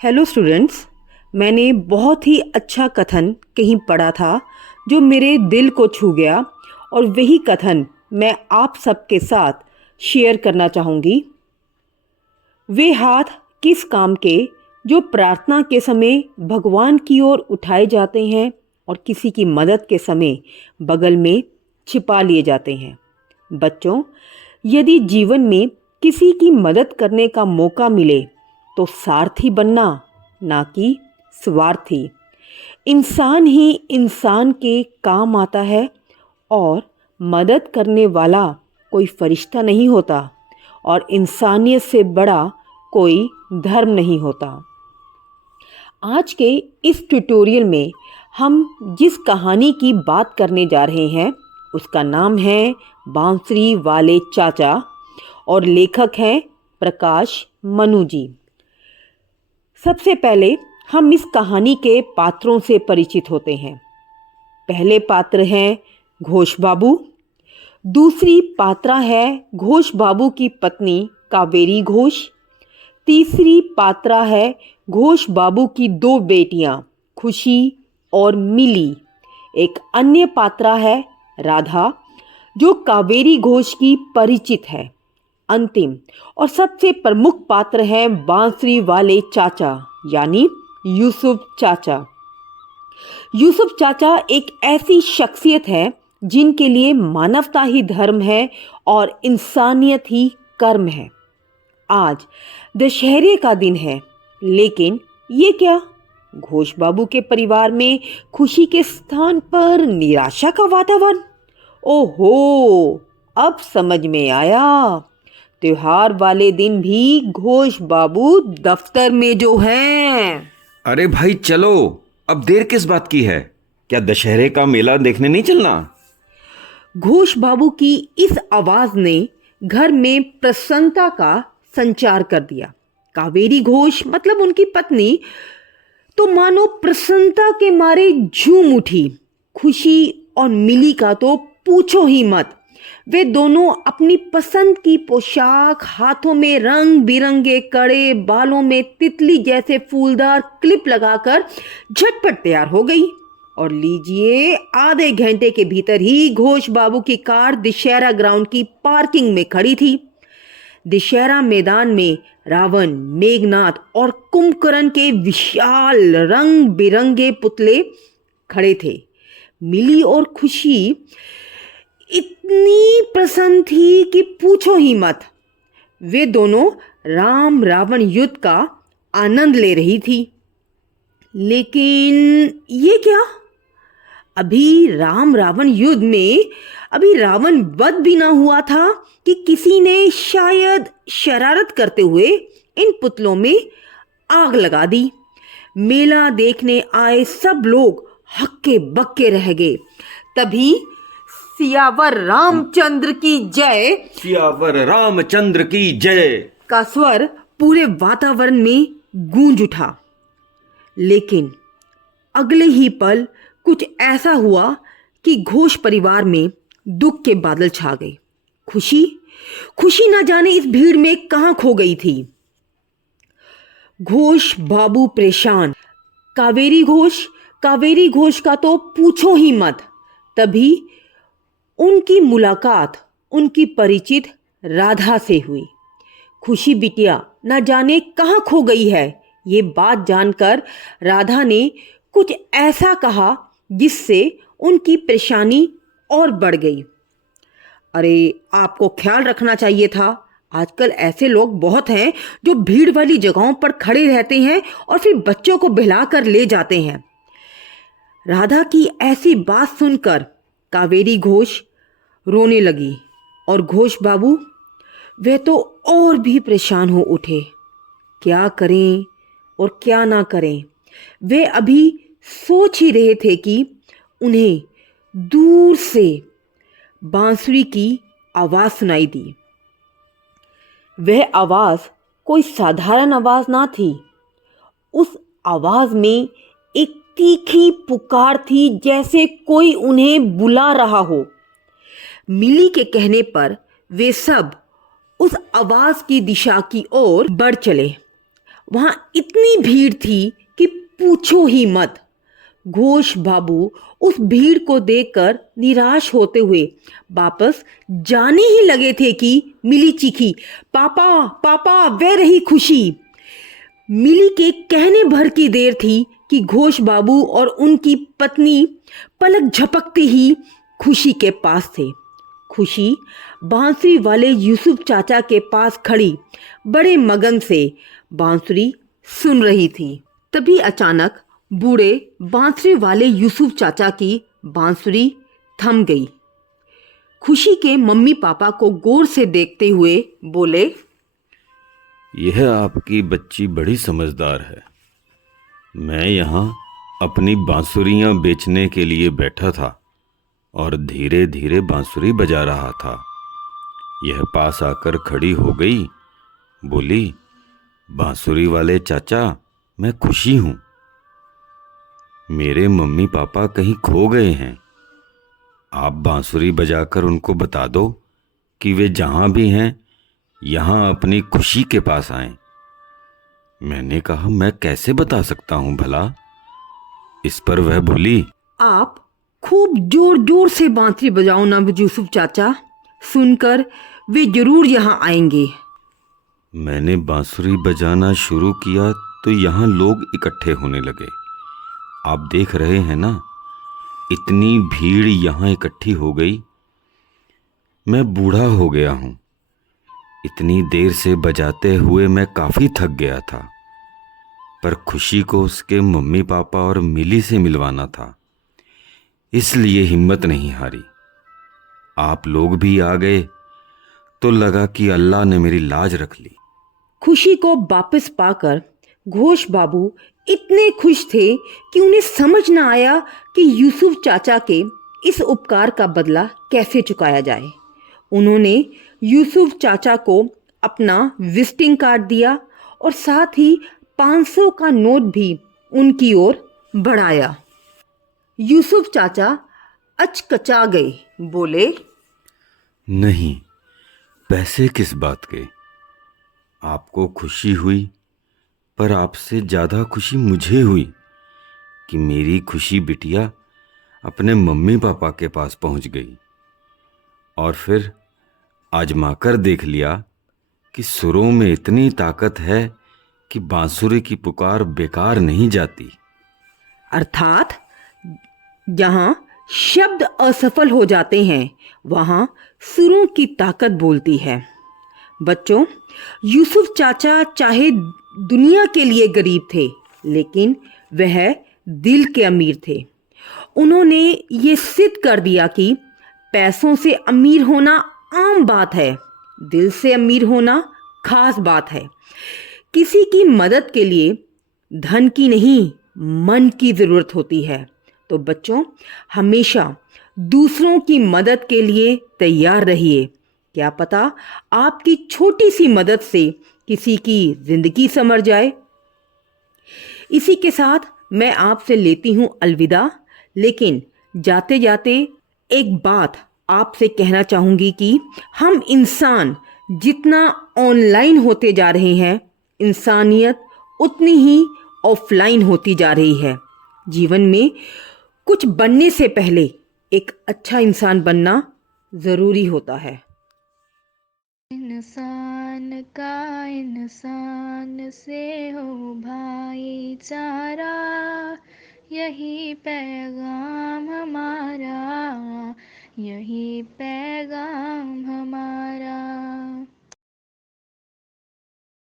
Hello students. मैंने बहुत ही अच्छा कथन कहीं पढ़ा था जो मेरे दिल को छू गया और वही कथन मैं आप सबके साथ शेयर करना चाहूँगी। वे हाथ किस काम के जो प्रार्थना के समय भगवान की ओर उठाए जाते हैं और किसी की मदद के समय बगल में छिपा लिए जाते हैं। बच्चों, यदि जीवन में किसी की मदद करने का मौका मिले तो सारथी बनना, ना कि स्वार्थी। इंसान ही इंसान के काम आता है और मदद करने वाला कोई फरिश्ता नहीं होता और इंसानियत से बड़ा कोई धर्म नहीं होता। आज के इस ट्यूटोरियल में हम जिस कहानी की बात करने जा रहे हैं उसका नाम है बांसुरी वाले चाचा और लेखक हैं प्रकाश मनु जी। सबसे पहले हम इस कहानी के पात्रों से परिचित होते हैं। पहले पात्र हैं घोष बाबू, दूसरी पात्रा है घोष बाबू की पत्नी कावेरी घोष, तीसरी पात्रा है घोष बाबू की दो बेटियां खुशी और मिली, एक अन्य पात्रा है राधा जो कावेरी घोष की परिचित है। अंतिम और सबसे प्रमुख पात्र है बांसुरी वाले चाचा यानी यूसुफ चाचा। यूसुफ चाचा एक ऐसी शख्सियत है जिनके लिए मानवता ही धर्म है और इंसानियत ही कर्म है। आज दशहरे का दिन है, लेकिन ये क्या, घोष बाबू के परिवार में खुशी के स्थान पर निराशा का वातावरण। ओहो, अब समझ में आया। त्योहार वाले दिन भी घोष बाबू दफ्तर में जो हैं। अरे भाई चलो, अब देर किस बात की है? क्या दशहरे का मेला देखने नहीं चलना? घोष बाबू की इस आवाज ने घर में प्रसन्नता का संचार कर दिया। कावेरी घोष मतलब उनकी पत्नी तो मानो प्रसन्नता के मारे झूम उठी। खुशी और मिली का तो पूछो ही मत। वे दोनों अपनी पसंद की पोशाक, हाथों में रंग बिरंगे कड़े, बालों में तितली जैसे फूलदार क्लिप लगाकर झटपट तैयार हो गई। और लीजिए, आधे घंटे के भीतर ही घोष बाबू की कार दशहरा ग्राउंड की पार्किंग में खड़ी थी। दशहरा मैदान में रावण, मेघनाथ और कुंभकर्ण के विशाल रंग बिरंगे पुतले खड़े थे। मिली और खुशी इतनी प्रसन्न थी कि पूछो ही मत। वे दोनों राम रावण युद्ध का आनंद ले रही थी। लेकिन ये क्या, अभी राम रावण युद्ध में अभी रावण वध भी ना हुआ था कि किसी ने शायद शरारत करते हुए इन पुतलों में आग लगा दी। मेला देखने आए सब लोग हक्के बक्के रह गए। तभी सियावर रामचंद्र की जय, सियावर रामचंद्र की जय का स्वर पूरे वातावरण में गूंज उठा। लेकिन अगले ही पल कुछ ऐसा हुआ कि घोष परिवार में दुख के बादल छा गए। खुशी न जाने इस भीड़ में कहां खो गई थी। घोष बाबू परेशान, कावेरी घोष का तो पूछो ही मत। तभी उनकी मुलाकात उनकी परिचित राधा से हुई। खुशी बिटिया न जाने कहां खो गई है, ये बात जानकर राधा ने कुछ ऐसा कहा जिससे उनकी परेशानी और बढ़ गई। अरे, आपको ख्याल रखना चाहिए था। आजकल ऐसे लोग बहुत हैं जो भीड़ वाली जगहों पर खड़े रहते हैं और फिर बच्चों को बहलाकर ले जाते हैं। राधा की ऐसी बात सुनकर कावेरी घोष रोने लगी और घोष बाबू वे तो और भी परेशान हो उठे। क्या करें और क्या ना करें, वे अभी सोच ही रहे थे कि उन्हें दूर से बांसुरी की आवाज सुनाई दी। वह आवाज कोई साधारण आवाज ना थी। उस आवाज में एक तीखी पुकार थी, जैसे कोई उन्हें बुला रहा हो। मिली के कहने पर वे सब उस आवाज की दिशा की ओर बढ़ चले। वहां इतनी भीड़ थी कि पूछो ही मत। घोष बाबू उस भीड़ को देखकर निराश होते हुए वापस जाने ही लगे थे कि मिली चीखी, पापा पापा, वह रही खुशी। मिली के कहने भर की देर थी कि घोष बाबू और उनकी पत्नी पलक झपकते ही खुशी के पास थे। खुशी बांसुरी वाले यूसुफ चाचा के पास खड़ी बड़े मगन से बांसुरी सुन रही थी। तभी अचानक बूढ़े बांसुरी वाले यूसुफ चाचा की बांसुरी थम गई। खुशी के मम्मी पापा को गौर से देखते हुए बोले, यह आपकी बच्ची बड़ी समझदार है। मैं यहाँ अपनी बांसुरियाँ बेचने के लिए बैठा था और धीरे धीरे बांसुरी बजा रहा था। यह पास आकर खड़ी हो गई, बोली, बांसुरी वाले चाचा, मैं खुशी हूँ। मेरे मम्मी पापा कहीं खो गए हैं। आप बांसुरी बजाकर उनको बता दो कि वे जहाँ भी हैं यहाँ अपनी खुशी के पास आएं। मैंने कहा, मैं कैसे बता सकता हूँ भला? इस पर वह बोली, आप खूब जोर जोर से बांसुरी बजाओ ना यूसुफ चाचा, सुनकर वे जरूर यहाँ आएंगे। मैंने बांसुरी बजाना शुरू किया तो यहाँ लोग इकट्ठे होने लगे। आप देख रहे हैं ना, इतनी भीड़ यहाँ इकट्ठी हो गई। मैं बूढ़ा हो गया हूँ। इतनी देर से बजाते हुए मैं काफ़ी थक गया था, पर खुशी को उसके मम्मी पापा और मिली से मिलवाना था, इसलिए हिम्मत नहीं हारी। आप लोग भी आ गए तो लगा कि अल्लाह ने मेरी लाज रख ली। खुशी को वापस पाकर घोष बाबू इतने खुश थे कि उन्हें समझ न आया कि यूसुफ चाचा के इस उपकार का बदला कैसे चुकाया जाए। उन्होंने यूसुफ चाचा को अपना विजिटिंग कार्ड दिया और साथ ही 500 का नोट भी उनकी ओर बढ़ाया। यूसुफ चाचा अचकचा गए, बोले, नहीं, पैसे किस बात के? आपको खुशी हुई, पर आपसे ज़्यादा खुशी मुझे हुई कि मेरी खुशी बिटिया अपने मम्मी पापा के पास पहुंच गई। और फिर आजमाकर देख लिया कि सुरों में इतनी ताकत है कि बांसुरी की पुकार बेकार नहीं जाती। अर्थात जहां शब्द असफल हो जाते हैं वहां सुरों की ताकत बोलती है। बच्चों, यूसुफ चाचा चाहे दुनिया के लिए गरीब थे, लेकिन वह दिल के अमीर थे। उन्होंने ये सिद्ध कर दिया कि पैसों से अमीर होना आम बात है, दिल से अमीर होना खास बात है। किसी की मदद के लिए धन की नहीं, मन की ज़रूरत होती है। तो बच्चों, हमेशा दूसरों की मदद के लिए तैयार रहिए। क्या पता आपकी छोटी सी मदद से किसी की जिंदगी संवर जाए। इसी के साथ मैं आपसे लेती हूँ अलविदा, लेकिन जाते जाते एक बात आपसे कहना चाहूँगी कि हम इंसान जितना ऑनलाइन होते जा रहे हैं, इंसानियत उतनी ही ऑफलाइन होती जा रही है। जीवन में कुछ बनने से पहले एक अच्छा इंसान बनना ज़रूरी होता है। इंसान का इंसान से हो भाईचारा, यही पैगाम हमारा, यही